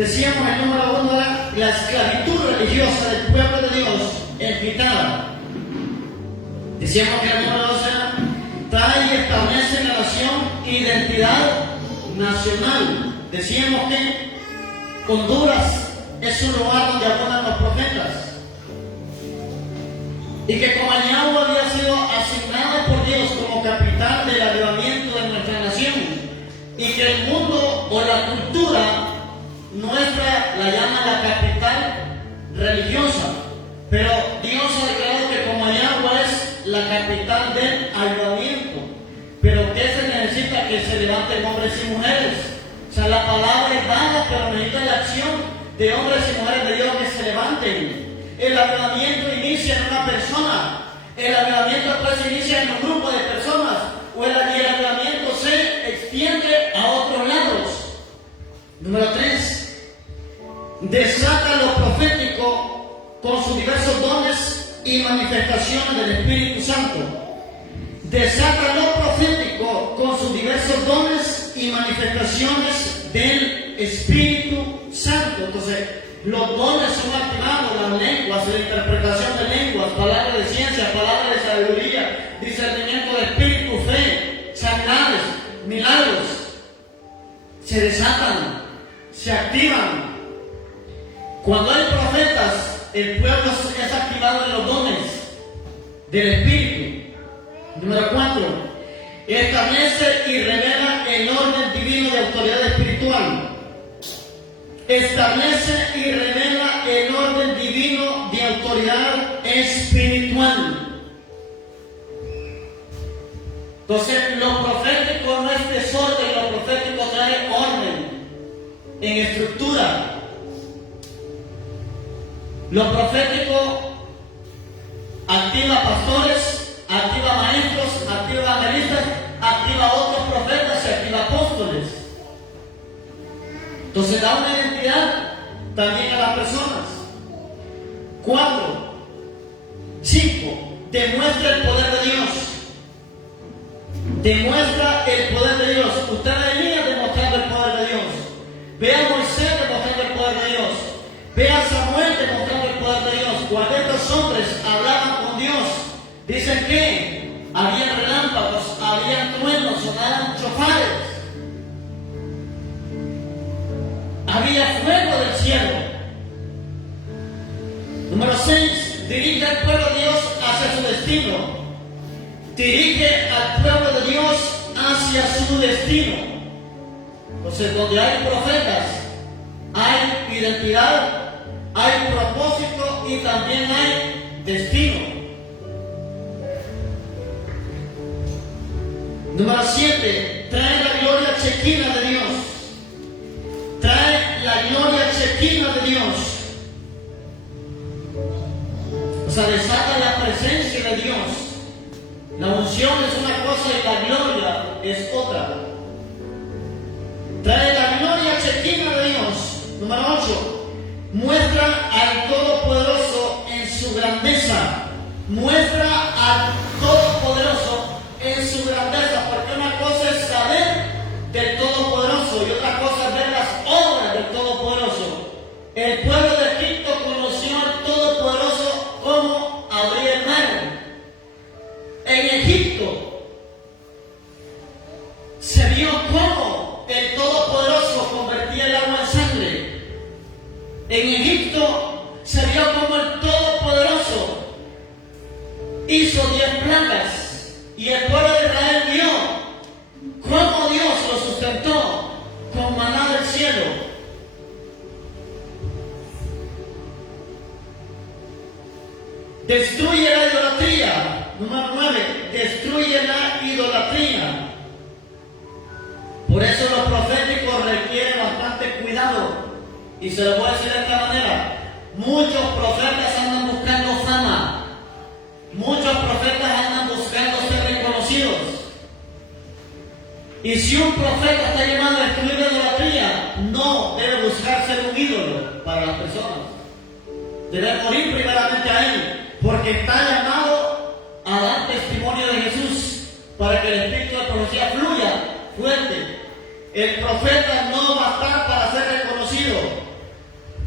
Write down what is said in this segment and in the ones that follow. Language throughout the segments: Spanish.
Decíamos el número 1 era la esclavitud religiosa del pueblo de Dios es quitada. Decíamos que el número 2 era trae y establece la nación identidad nacional. Decíamos que Honduras es un lugar donde abundan los profetas. Y que Comayagua había sido asignado por Dios como capital del avivamiento de nuestra nación. Y que el mundo o la cultura nuestra la llama la capital religiosa. Pero Dios ha declarado que Comayagua es la capital del avivamiento. Pero ¿qué se necesita? Que se levanten hombres y mujeres. O sea, la palabra es dada, pero necesita la acción de hombres y mujeres de Dios que se levanten. El avivamiento inicia en una persona. El avivamiento después inicia en un grupo de personas. O el avivamiento se extiende a otros lados. Número 3. Desata lo profético con sus diversos dones y manifestaciones del Espíritu Santo. Desata lo profético con sus diversos dones y manifestaciones del Espíritu Santo. Entonces, los dones son activados, las lenguas, la interpretación de lenguas, palabras de ciencia, palabras de sabiduría, discernimiento de espíritu, fe, sanidades, milagros. Se desatan, se activan. Cuando hay profetas, el pueblo es activado en los dones del Espíritu. Número 4. Establece y revela el orden divino de autoridad espiritual. Establece y revela el orden divino de autoridad espiritual. Entonces, lo profético no es desorden, lo profético trae orden en estructura. Lo profético activa pastores, activa maestros, activa evangelistas, activa otros profetas y activa apóstoles. Entonces da una identidad también a las personas. 4. 5. Demuestra el poder de Dios. Demuestra el poder de Dios. Usted venía demostrando el poder de Dios. Ve a Moisés demostrando el poder de Dios. Ve a Samuel demostrando el poder de Dios. Cuando estos hombres hablaban con Dios, dicen que había relámpagos, había truenos, sonaban chofares. Había fuego del cielo. Número 6. Dirige al pueblo de Dios hacia su destino. Dirige al pueblo de Dios hacia su destino. Entonces, donde hay profetas, hay identidad, hay propósito y también hay destino. Número 7. Trae la gloria chequina de Dios. Trae la gloria chequina de Dios. O sea, desata la presencia de Dios. La unción es una cosa y la gloria es otra. Trae la gloria chequina de Dios. Número 8. Muestra al Todopoderoso en su grandeza. Muestra al Todopoderoso en su grandeza. Porque una cosa es saber del Todopoderoso y otra cosa es ver las obras del Todopoderoso. El pueblo de Egipto conoció al Todopoderoso como abrir el mar. En Egipto se vio cómo el Todopoderoso convertía el agua en sangre. En Egipto se vio cómo el Todopoderoso hizo 10 plagas y el pueblo de Israel vio cómo Dios lo sustentó con maná del cielo. Destruye la idolatría. Número 9. Destruye la idolatría. Por eso los proféticos requieren bastante cuidado. Y se lo voy a decir de esta manera. Muchos profetas andan buscando fama. Muchos profetas andan buscando ser reconocidos. Y si un profeta está llamado a destruir la idolatría, no debe buscar ser un ídolo para las personas. Debe morir primeramente a él. Porque está llamado a dar testimonio de Jesús para que el espíritu de profecía fluya fuerte. El profeta no va a estar para ser reconocido.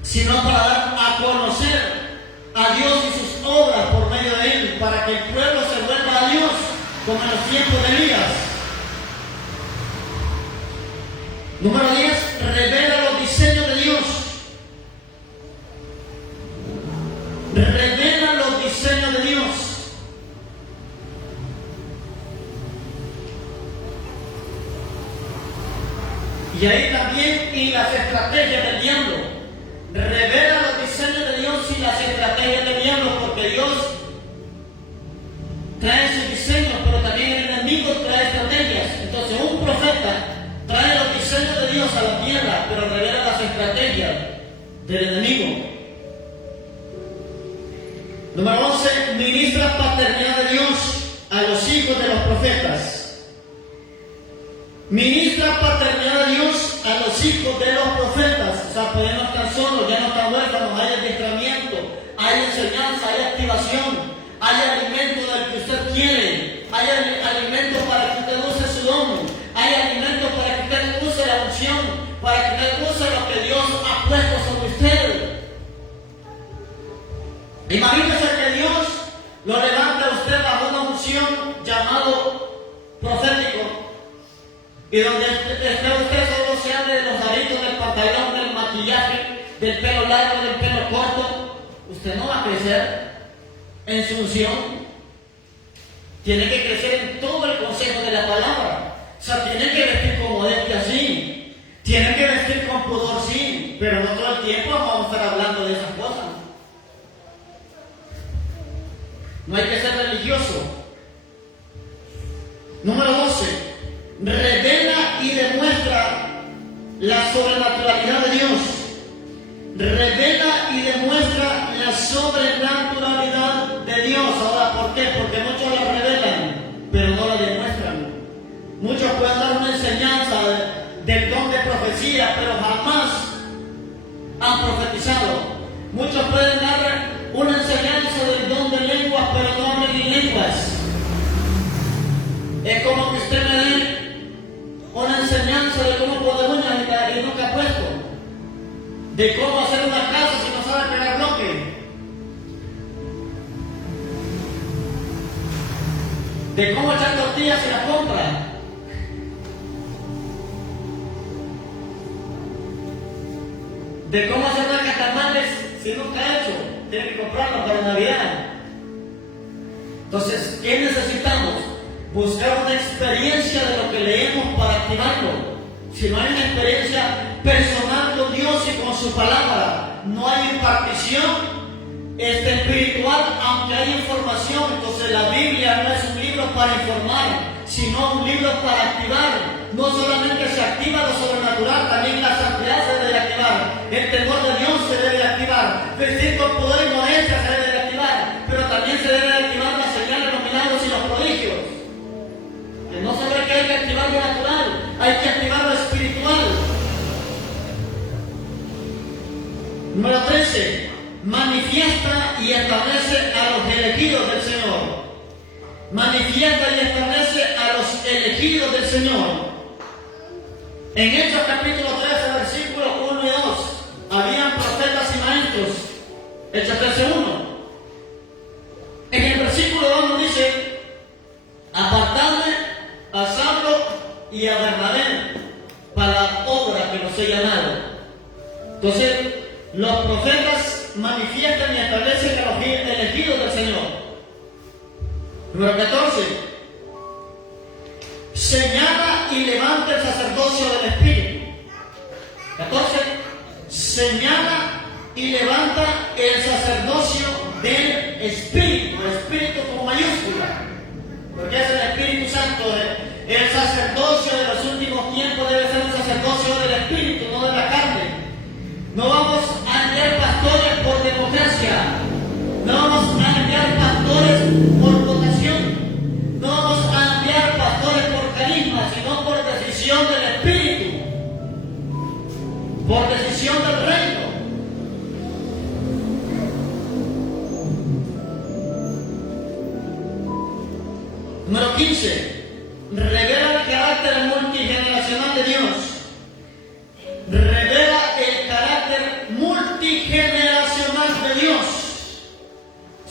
sino para dar a conocer a Dios y sus obras por medio de él, para que el pueblo se vuelva a Dios, como en los tiempos de Elías. Número 10, revela los diseños de Dios. Revela los diseños de Dios. Y ahí también y las estrategias del diablo. Revela los diseños de Dios y las estrategias del diablo, porque Dios trae sus diseños, pero también el enemigo trae estrategias. Entonces un profeta trae los diseños de Dios a la tierra, pero revela las estrategias del enemigo. Número 11, ministra paternidad de Dios a los hijos de los profetas. Ministra paternidad de Dios a los hijos de los profetas. O sea, pues ya no están solos, ya no están huérfanos, hay adiestramiento, hay enseñanza, hay activación, hay alimento del que usted quiere, hay alimento para que usted use su don, hay alimento para que usted use la unción, para que usted use lo que Dios ha puesto sobre usted. Imagínese que Dios lo levanta a usted bajo una unción llamado profético, y donde usted solo se hable de los aritos del pantalón, del maquillaje, del pelo largo, del pelo corto. Usted no va a crecer en su unción. Tiene que crecer en todo el consejo de la palabra. O sea, tiene que vestir con modestia, sí. Tiene que vestir con pudor, sí. Pero no todo el tiempo vamos a estar hablando de esas cosas. No hay que ser religioso. Número 12. Revela y demuestra la sobrenaturalidad de Dios. Revela y demuestra la sobrenaturalidad de Dios. Ahora, ¿por qué? Porque muchos la revelan, pero no la demuestran. Muchos pueden dar una enseñanza del don de profecía, pero jamás han profetizado. Muchos pueden dar una enseñanza del don de lenguas, pero no hablan en lenguas. Es como que usted me dé una enseñanza de cómo poner uñas y nunca ha puesto, de cómo hacer una casa si no sabe pegar bloque, de cómo echar tortillas si la compra, de cómo hacer tamales si nunca ha hecho, tiene que comprarlo para Navidad. Entonces, ¿qué necesitamos? Buscar una experiencia de lo que leemos para activarlo. Si no hay una experiencia personal con Dios y con su palabra, no hay impartición espiritual, aunque hay información. Entonces la Biblia no es un libro para informar, sino un libro para activar. No solamente se activa lo sobrenatural, también la santidad se debe activar, el temor de Dios se debe activar, vestir con poder y modestia se debe activar, pero también se debe activar las señales, los milagros y los prodigios. Que no solo hay que activar lo natural, hay que activar lo espiritual. Número 13. Manifiesta y establece a los elegidos del Señor. Manifiesta y establece a los elegidos del Señor. En Hechos capítulo 13, versículos 1 y 2, habían profetas y maestros. Hechos 13:1. En el versículo 2 nos dice: apartadme a Saulo y a Bernabé para la obra que los he llamado. Entonces, los profetas manifiestan y establecen a los elegidos del Señor. Número 14. Señala y levanta el sacerdocio del Espíritu. 14. Señala y levanta el sacerdocio del Espíritu. Espíritu con mayúscula, porque es el Espíritu Santo. El sacerdocio de los últimos tiempos debe ser un sacerdocio del Espíritu, no de la carne. No vamos a enviar pastores por democracia. No vamos a enviar pastores por votación. No vamos a enviar pastores por carisma, sino por decisión del Espíritu, por decisión del reino. Número 15. Revela el carácter multigeneracional de Dios. Revela el carácter multigeneracional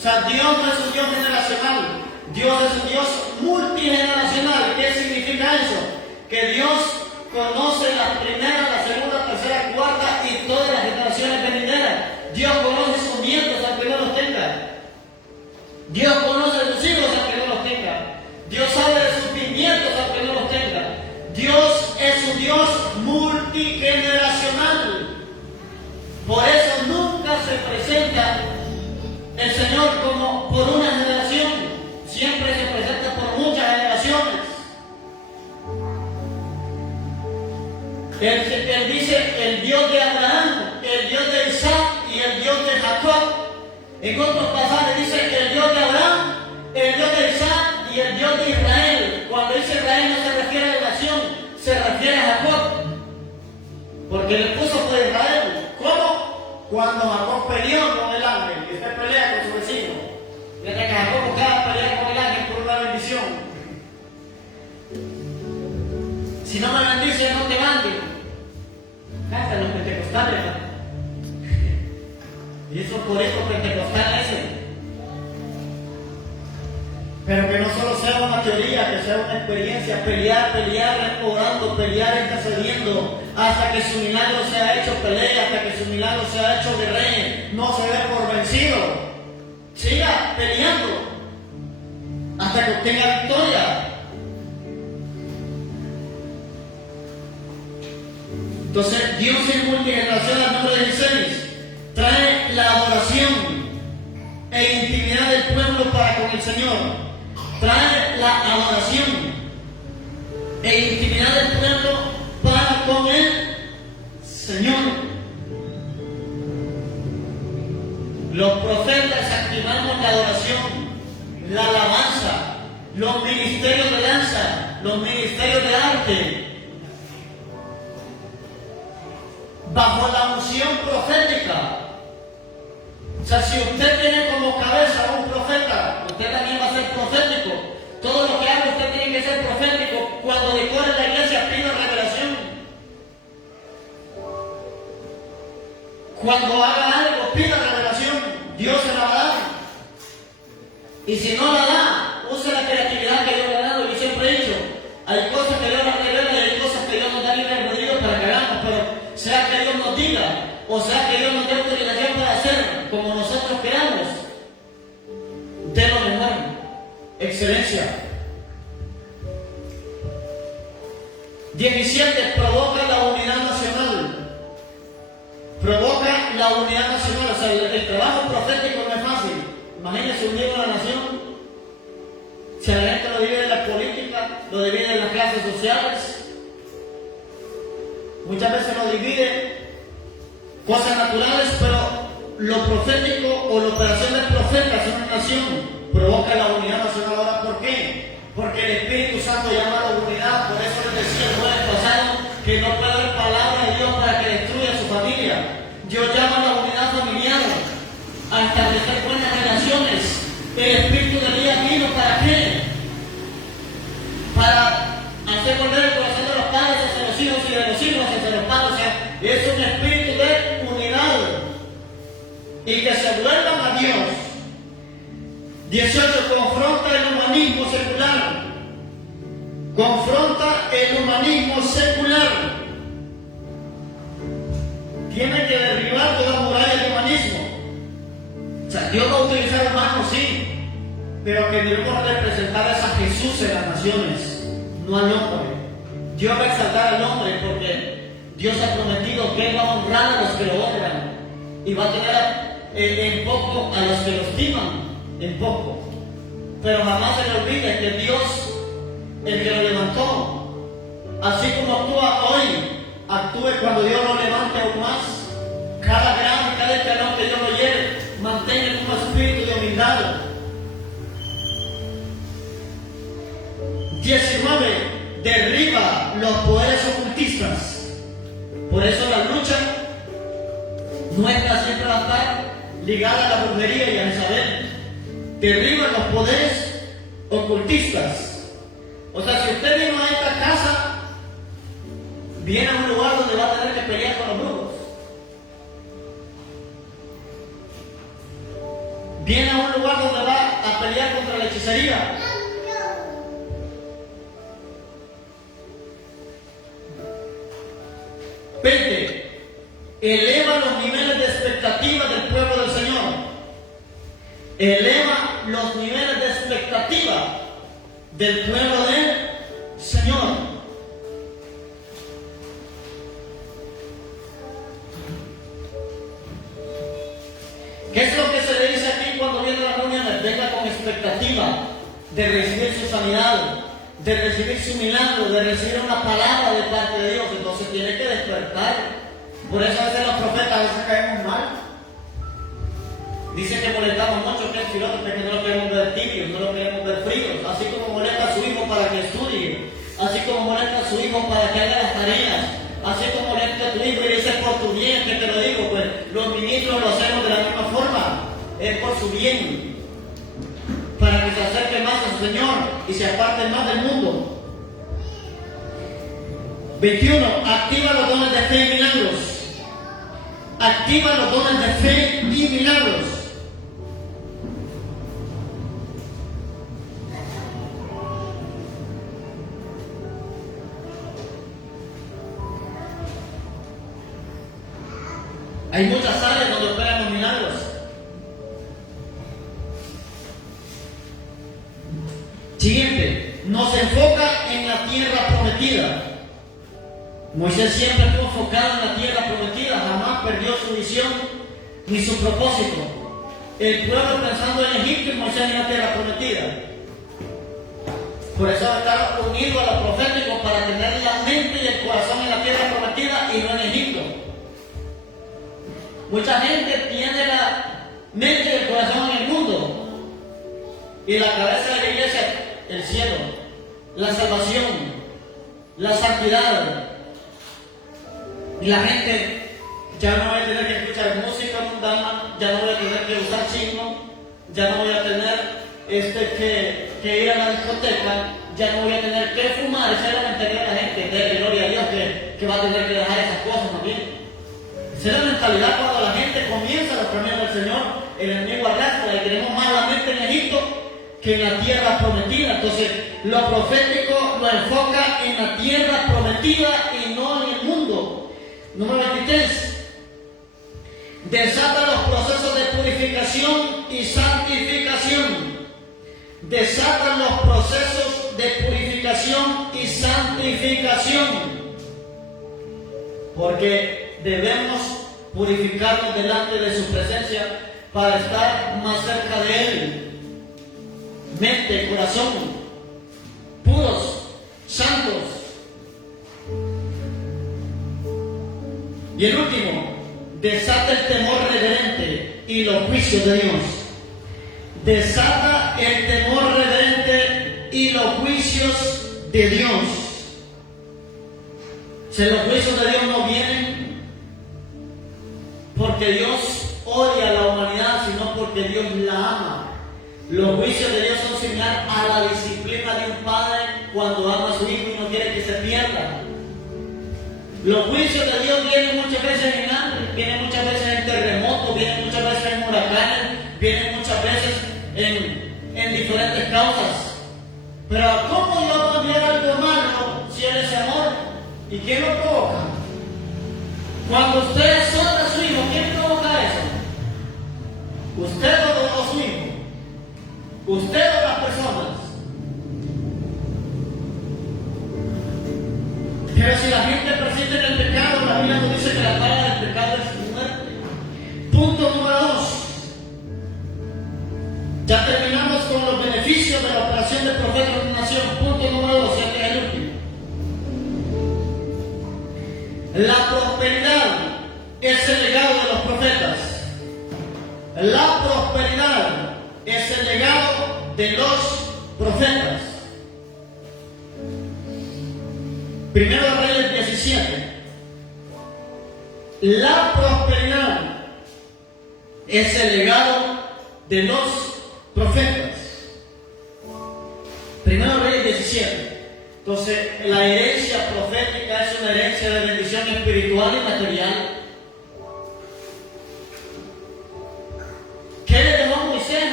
sea, Dios no es un Dios generacional, Dios es un Dios multigeneracional. ¿Qué significa eso? Que Dios conoce la primera, la segunda, tercera, cuarta y todas las generaciones venideras. Dios conoce sus nietos aunque no los tenga. Dios conoce a sus hijos aunque no los tenga. Dios sabe de sus bisnietos aunque no los tenga. Dios es un Dios multigeneracional. Por eso nunca se presenta el Señor como por una generación. Siempre se presenta por muchas generaciones. Él dice el Dios de Abraham, el Dios de Isaac y el Dios de Jacob. En otros pasajes dice el Dios de Abraham, el Dios de Isaac y el Dios de Israel. Cuando dice Israel no se refiere a la nación, se refiere a Jacob. Porque le puso por Israel. ¿Cómo? Cuando Jacob peleó con el ángel y usted pelea con su vecino. Desde que Jacob buscaba pelear con el ángel por una bendición. Si no me bendice, no te mande. Hasta los pentecostales, ¿no? Y eso por eso pentecostales ese. Pero que no solo sea una teoría, que sea una experiencia. Pelear, orando, pelear, intercediendo, hasta que su milagro sea hecho pelea, hasta que su milagro sea hecho de rey. No se dé por vencido. Siga peleando hasta que obtenga victoria. Entonces, Dios en multigeneracional, número 16, trae la adoración e intimidad del pueblo para con el Señor. Trae la adoración e intimidad del pueblo para con el Señor. Los profetas activamos la adoración, la alabanza, los ministerios de danza, los ministerios de arte, bajo la unción profética. O sea, si usted tiene como cabeza a un profeta, usted también va a ser profético. Todo lo que haga usted tiene que ser profético. Cuando decore la iglesia, pida revelación. Cuando haga algo, pida revelación. Dios se la va a dar. Y si no la da, use la creatividad que Dios le ha dado. Yo siempre he dicho, hay cosas que Dios nos revela y hay cosas que Dios nos da libre albedrío para que hagamos, pero sea que Dios nos diga, o sea que Dios nos dé autorización para hacer como nosotros queramos, de lo mejor. Excelencia. 17. Provoca la unidad nacional. Provoca la unidad nacional. O sea, el trabajo profético no es fácil. Imagínense unir a la nación. Si la gente lo divide en la política, lo divide en las clases sociales. Muchas veces lo divide cosas naturales, pero lo profético o la operación del profeta en una nación provoca la unidad nacional. Ahora, ¿por qué? Porque el Espíritu Santo llama a la unidad. Por eso les decía el jueves pasado que no puede haber palabra de Dios para que destruya a su familia. Dios llama a la unidad familiar, a establecer buenas relaciones. El Espíritu de Dios vino ¿para qué? Para hacer volver el corazón de los padres hacia los hijos y de los hijos hacia los padres. O sea, es un espíritu de unidad y que se vuelvan a Dios. 18. Confronta el humanismo secular. Confronta el humanismo secular. Tiene que derribar toda muralla del humanismo. O sea, Dios va a utilizar humanos, sí, pero que debemos representar es a Jesús en las naciones, no al hombre. Dios va a exaltar al hombre porque Dios ha prometido que Él va a honrar a los que lo honran y va a tener en poco a los que lo estiman, en poco. Pero jamás se le olvide que Dios, el que lo levantó, así como actúa hoy, actúe cuando Dios lo levante aún más. Cada grado, cada escalón que Dios lo lleve, mantenga un espíritu de humildad. 19. Derriba los poderes ocultistas. Por eso la lucha nuestra siempre va a estar ligada a la brujería y a Isabel. Derriba los poderes ocultistas. O sea, si usted vino a esta casa, viene a un lugar donde va a tener que pelear con los brujos. viene a un lugar donde va a pelear contra la hechicería. Eleva los niveles de expectativa del pueblo del Señor. Eleva los niveles de expectativa del pueblo del Señor. ¿Qué es lo que se le dice aquí cuando viene la reunión? Venga con expectativa de recibir su sanidad, de recibir su milagro, de recibir una palabra de parte de Dios. Entonces tiene que despertar. Por eso a veces los profetas a veces caemos mal. Dice que molestamos mucho que el filósofo, que no lo queremos ver tibios, no lo queremos ver fríos. Así como molesta a su hijo para que estudie, así como molesta a su hijo para que haga las tareas, así como molesta a tu hijo y dice por tu bien, que te lo digo, pues los ministros lo hacemos de la misma forma, es por su bien, para que se acerque más a su Señor y se aparte más del mundo. 21. Activa los dones de fe y milagros. Activa los dones de fe y milagros. Hay muchas áreas donde operan los milagros. Siguiente, nos enfoca en la tierra prometida. Moisés siempre estuvo enfocado en la tierra prometida, jamás perdió su visión ni su propósito. El pueblo pensando en Egipto y Moisés en la tierra prometida. Por eso estar unido a lo profético para tener la mente y el corazón en la tierra prometida y no en Egipto. Mucha gente tiene la mente y el corazón en el mundo y la cabeza de la iglesia, el cielo, la salvación, la santidad. Y la gente, ya no voy a tener que escuchar música mundana, ya no voy a tener que usar signo, ya no voy a tener que ir a la discoteca, ya no voy a tener que fumar. Esa es la mentalidad de la gente, de gloria a Dios, que va a tener que dejar esas cosas también. Esa es la mentalidad cuando la gente comienza los caminos del Señor, el enemigo arrastra y tenemos más la mente en Egipto que en la tierra prometida. Entonces, lo profético lo enfoca en la tierra prometida y no en el mundo. Número 23. Desata los procesos de purificación y santificación. Desata los procesos de purificación y santificación. Porque debemos purificarnos delante de su presencia para estar más cerca de Él. Mente, corazón, puros, santos. Y el último, desata el temor reverente y los juicios de Dios. Desata el temor reverente y los juicios de Dios. Si los juicios de Dios no vienen porque Dios odia a la humanidad, sino porque Dios la ama. Los juicios de Dios son similares a la disciplina de un padre cuando ama a su hijo y no quiere que se pierda. Los juicios de Dios vienen muchas veces en hambre, vienen muchas veces en terremotos, vienen muchas veces en huracanes, vienen muchas veces en diferentes causas. Pero ¿cómo Dios va a enviar algo malo si Él es amor? ¿Y quién lo provoca? Cuando usted azota a su hijo, ¿quién provoca eso? ¿Usted o su hijo? ¿Usted o las personas? Pero si la gente persiste en el pecado, la Biblia nos dice que la paga del pecado es muerte. Punto número 2. Ya terminamos con los beneficios de la operación del profeta de una nación. Punto número 2, este es el último. La prosperidad es el legado de los profetas. La prosperidad es el legado de los profetas. Primero Reyes 17. La prosperidad es el legado de los profetas. Primero Reyes 17. Entonces, la herencia profética es una herencia de bendición espiritual y material. ¿Qué le dejó Moisés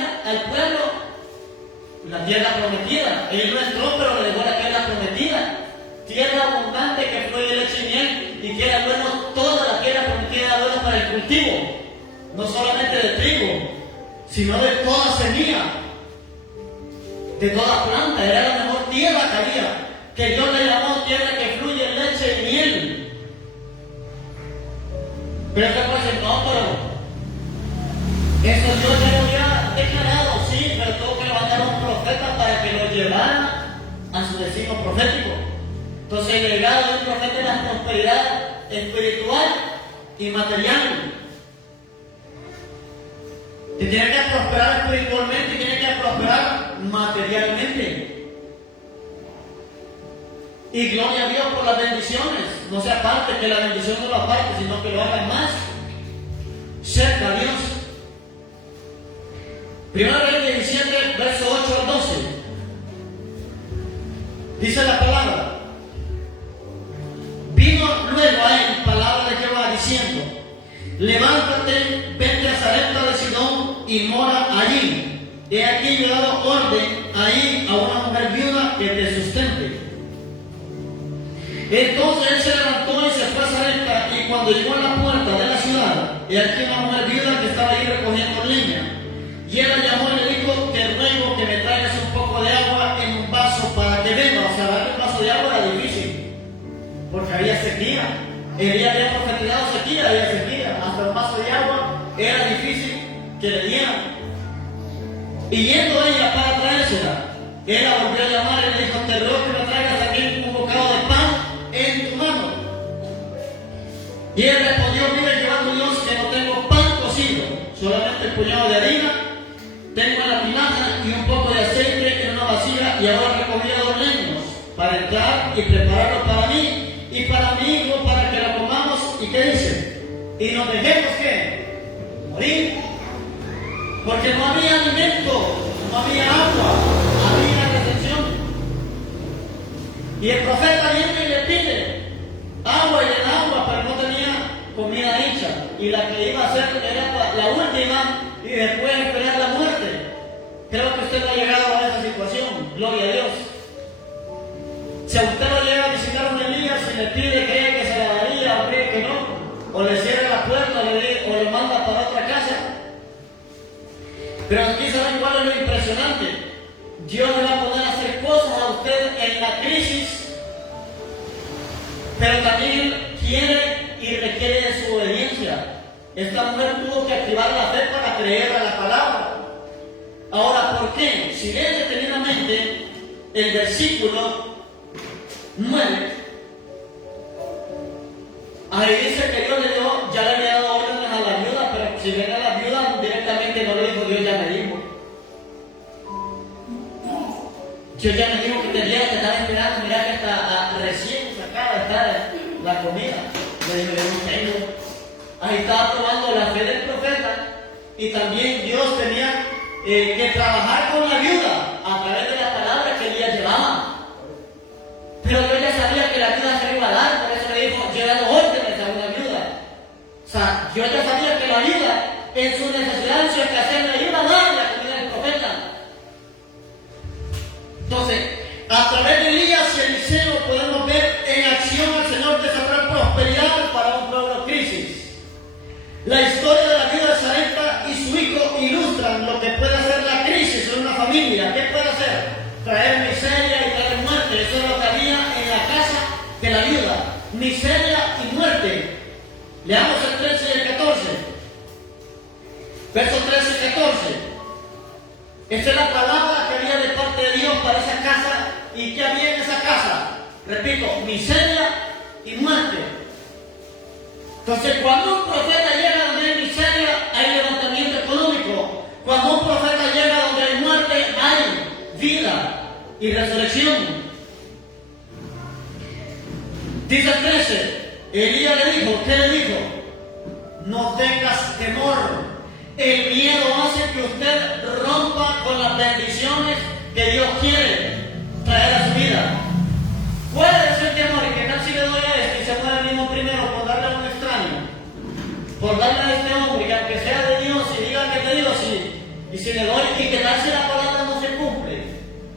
tierra prometida. Él no entró, pero le dejó la tierra prometida. Tierra abundante que fluye leche y miel, y que era bueno, toda la tierra prometida era buena para el cultivo, no solamente de trigo, sino de toda semilla, de toda planta. Era la mejor tierra que había, que Dios le llamó tierra que fluye leche y miel. Pero esta cosa no, pero eso Dios ya lo había declarado, sí, pero tuvo que levantar un profeta para que lo llevara a su destino profético. Entonces el legado de un profeta es la prosperidad espiritual y material. Que tiene que prosperar espiritualmente y tiene que prosperar materialmente. Y gloria a Dios por las bendiciones. No se aparte, que la bendición no lo aparte, sino que lo haga más cerca a Dios. 1 Reyes 17, verso 8 al 12. Dice la palabra. Vino luego a él palabra de Jehová diciendo: levántate, vete a Sarepta de Sidón y mora allí. He aquí yo he dado orden ahí a una mujer viuda que te sustente. Entonces él se levantó y se fue a Sarepta, y cuando llegó a la puerta de la ciudad, he aquí una mujer viuda que estaba ahí recogiendo leña. Y él la llamó y le dijo: te ruego que me traigas un poco de agua en un vaso para que beba. O sea, darle un vaso de agua era difícil, porque había sequía. Elías había profetizado sequía, había sequía. Hasta un vaso de agua era difícil que le dieran. Y yendo ella para traérsela, él la volvió a llamar y le dijo: te ruego que me traigas aquí un bocado de pan en tu mano. Y él respondió: mira, Jehová tu Dios, que no tengo pan cocido, solamente el puñado de harina tengo en la tinaja y un poco de aceite en una vasija, y ahora recogí 2 leños para entrar y prepararlo para mí y para mi hijo, para que lo comamos. ¿Y qué dice? Y nos dejemos que morir, porque no había alimento, no había agua, había recepción. Y el profeta viene y le pide agua, y le da agua, pero no tenía comida hecha, y la que iba a hacer era la última, y después esperar la muerte. Creo que usted no ha llegado a esa situación, gloria a Dios. Si a usted lo llega a visitar a un Elías y le pide, cree que se la daría o cree que no, o le cierra la puerta o le manda para otra casa. Pero aquí saben cuál es lo impresionante. Dios le va a poder hacer cosas a usted en la crisis, pero también quiere y requiere de su obediencia. Esta mujer tuvo que activar la fe para creer a la palabra. Ahora, ¿por qué? Si leen detenidamente el versículo 9, ahí dice que Dios le dio, ya le había dado órdenes a la viuda, pero si ven a la viuda directamente no le dijo: Dios ya me dijo. Dios ya me dijo que te estaba esperando, mira que está recién sacada está la comida. Le dije: ahí estaba probando la fe del profeta, y también Dios tenía que trabajar con la viuda a través de la palabra que Elías llevaba. Pero Dios ya sabía que la viuda se iba a dar, por eso le dijo: yo he dado órdenes a una viuda. O sea, Dios ya sabía que la viuda en su necesidad, en su escasez, le iba a dar la comida del profeta. Entonces, a través de Elías y Eliseo podemos ver en acción al Señor desarrollar prosperidad para un pueblo en crisis. La historia de la viuda de Sarepta y su hijo ilustran lo que puede hacer la crisis en una familia. ¿Qué puede hacer? Traer miseria y traer muerte. Eso es lo que había en la casa de la viuda: miseria y muerte. Leamos el 13 y el 14. Versos 13 y 14. Esta es la palabra que había de parte de Dios para esa casa. ¿Y qué había en esa casa? Repito: miseria y muerte. Entonces, cuando un profeta llega donde hay miseria, hay levantamiento económico. Cuando un profeta llega donde hay muerte, hay vida y resurrección. Dice el 13, Elías le dijo: ¿qué le dijo? No tengas temor. El miedo hace que usted rompa con las bendiciones que Dios quiere traer a su vida. Puede ser temor, y que tal si le doy a este y se muere el mismo primero por darle a un extraño, por darle a este hombre que aunque sea de Dios y diga que es de Dios, y si le doy, y que tal si la palabra no se cumple.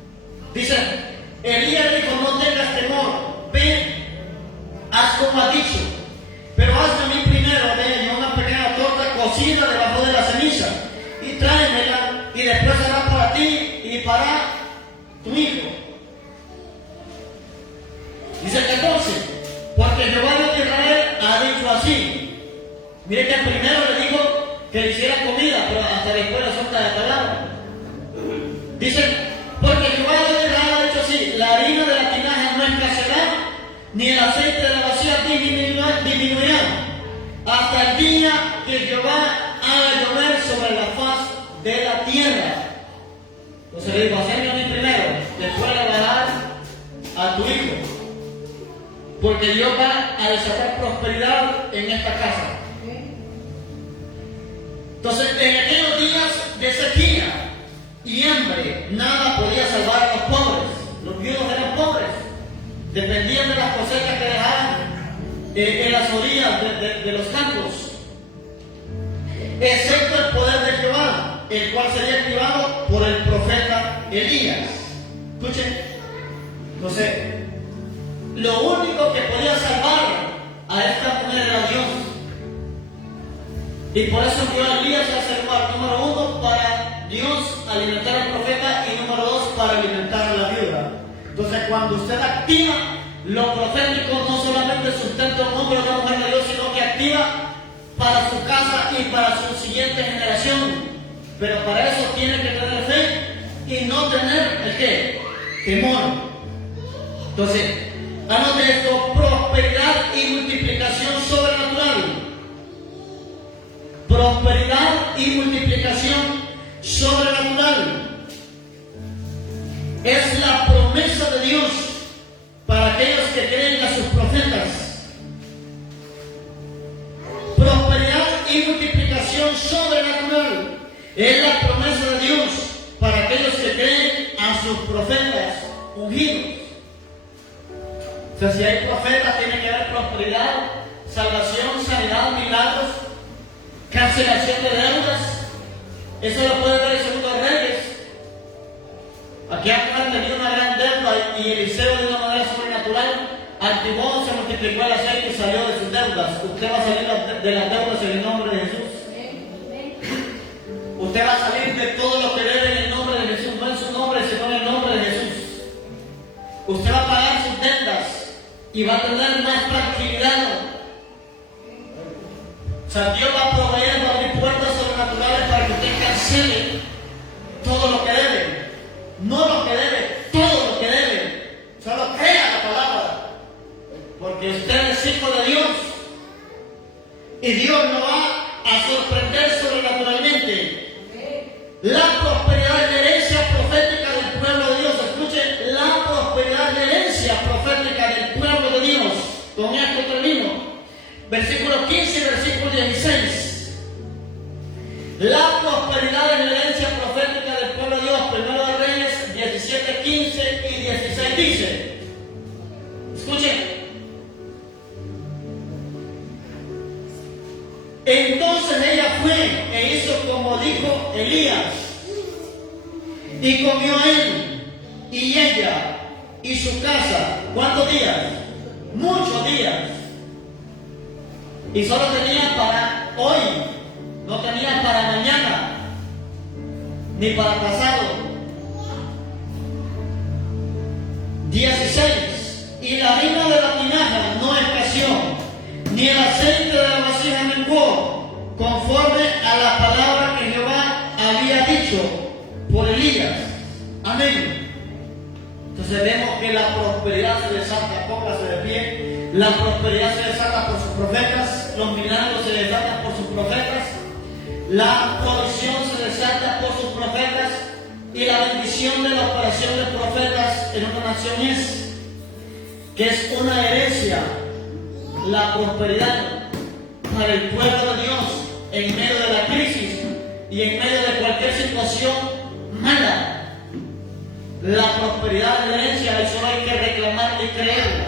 Dice, Elías le dijo, no tengas temor, ven, haz como ha dicho, pero hazme a mí primero, ven, una pequeña torta cocida debajo de la ceniza, y tráemela, y después hará para ti y para tu hijo. Dice el 14, porque Jehová Dios de Israel ha dicho así. Mire que primero le dijo que le hiciera comida, pero hasta después le suelta la palabra. Dice, porque Jehová Dios de Israel ha dicho así, la harina de la tinaja no escaseará, ni el aceite de la vasija disminuirá, hasta el día que Jehová haga llover sobre la faz de la tierra. Entonces le digo, hazme a mí primero, después le va a dar a tu hijo, porque Dios va a desatar prosperidad en esta casa. Entonces, en aquellos días de sequía y hambre, nada podía salvar a los pobres. Los viudos eran pobres, dependían de las cosechas que dejaban en las orillas de los campos, excepto el poder de Jehová, el cual sería activado por el profeta Elías. Escuchen. Entonces, lo único que podía salvar a esta mujer era Dios. Y por eso envió a Elías a ser lugar número 1 para Dios alimentar al profeta y número 2 para alimentar a la viuda. Entonces, cuando usted activa lo profético, no solamente sustenta a un hombre o una mujer de Dios, sino que activa para su casa y para su siguiente generación. Pero para eso tiene que tener fe y no tener ¿el qué? Temor. Entonces, anote esto: prosperidad y multiplicación sobrenatural. Prosperidad y multiplicación sobrenatural es la promesa de Dios para aquellos que creen a sus profetas. Prosperidad y multiplicación sobrenatural es la promesa de Dios para aquellos que creen a sus profetas ungidos. O sea, si hay profetas, tiene que haber prosperidad, salvación, sanidad, milagros, cancelación de deudas. Eso lo puede ver en Segundo Reyes. Aquí han tenido una gran deuda y Eliseo, de una manera sobrenatural, activó, se multiplicó el aceite y salió de sus deudas. Usted va a salir de las deudas en el nombre de Jesús. Usted va a salir de todo lo que debe en el nombre de Jesús, no en su nombre, sino en el nombre de Jesús. Usted va a pagar sus deudas y va a tener más tranquilidad. O sea, Dios va a proveer, va a abrir puertas sobrenaturales para que usted cancele todo lo que debe. No lo que debe, todo lo que debe. Solo crea la palabra, porque usted es hijo de Dios y Dios lo va a sorprender sobrenaturalmente. La prosperidad es la herencia profética del pueblo de Dios. Escuchen, la prosperidad es la herencia profética del pueblo de Dios. Con esto termino. Versículo 15 y versículo 16. La prosperidad es la herencia profética del pueblo de Dios. Primero de Reyes 17, 15 y 16 dice. Escuchen. Entonces ella fue e hizo como dijo Elías, y comió él y ella y su casa. ¿Cuántos días? Muchos días. Y solo tenía para hoy, no tenía para mañana, ni para pasado. 16. Y la harina de la tinaja no escaseó, ni el aceite de la vasija menguó, conforme a la palabra que Jehová había dicho por Elías. Amén. Entonces vemos que la prosperidad se desata, póngase de pie. La prosperidad se desata por sus profetas, los milagros se desatan por sus profetas, la provisión se desata por sus profetas, y la bendición de la operación de profetas en una nación es que es una herencia, la prosperidad para el pueblo de Dios en medio de la crisis y en medio de cualquier situación mala. La prosperidad de la herencia, eso hay que reclamarla y creerla.